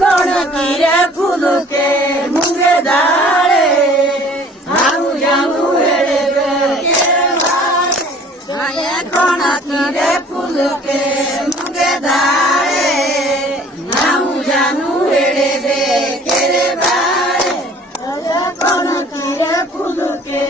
कौन कीरे फूल के मुंगे दाड़े आऊ जाऊ कौन कीरे फूल के मुंगे दाड़े आऊ जानू हेड़े केरे बाड़े कौन कीरे फूल के